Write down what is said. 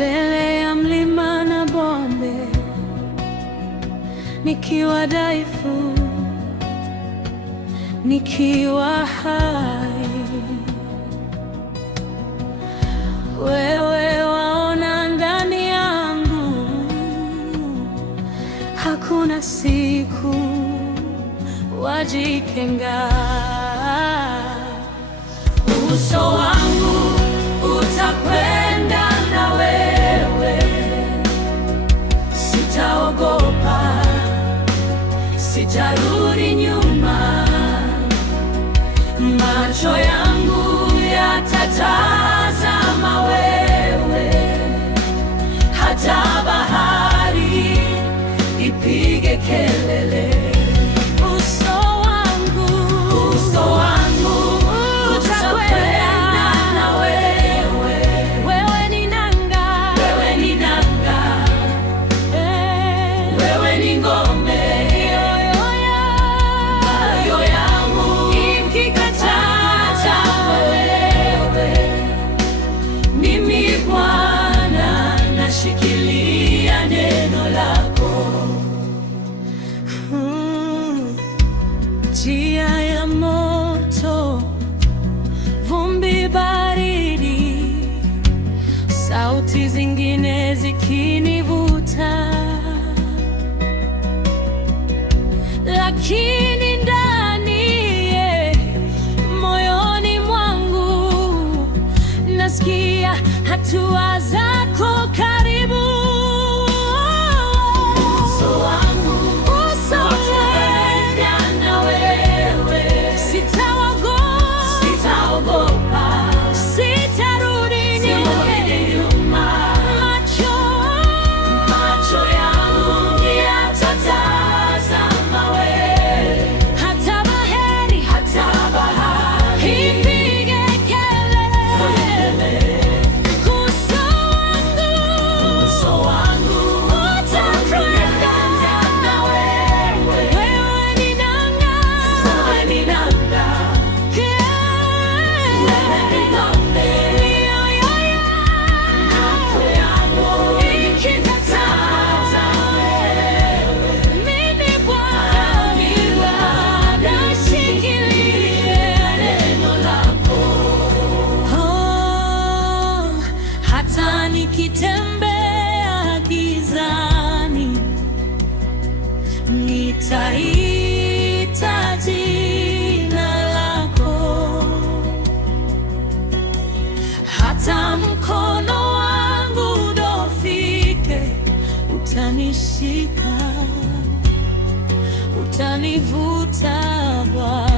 mbele ya mlima na bonde, nikiwa dhaifu, nikiwa hai. Wewe waona ndani yangu, hakuna siku wajikenga. Uso wangu utakwenda na wewe, sitaogopa, sitarudi nyuma. Macho yangu yatatazama wewe, hata bahari ipige kelele. Shikilia neno lako. Njia ya moto, vumbi baridi, sauti zingine zikinivuta, lakini ndani moyoni mwangu nasikia hatua zako karibu. Uso wangu utakwenda na wewe, sitaogopa, sitarudi nyuma. Macho yangu yatatazama wewe, hata bahari ipige kelele. Nikitembea gizani, nitaita jina lako, hata mkono wangu udhoofike, utanishika, utanivuta Bwana.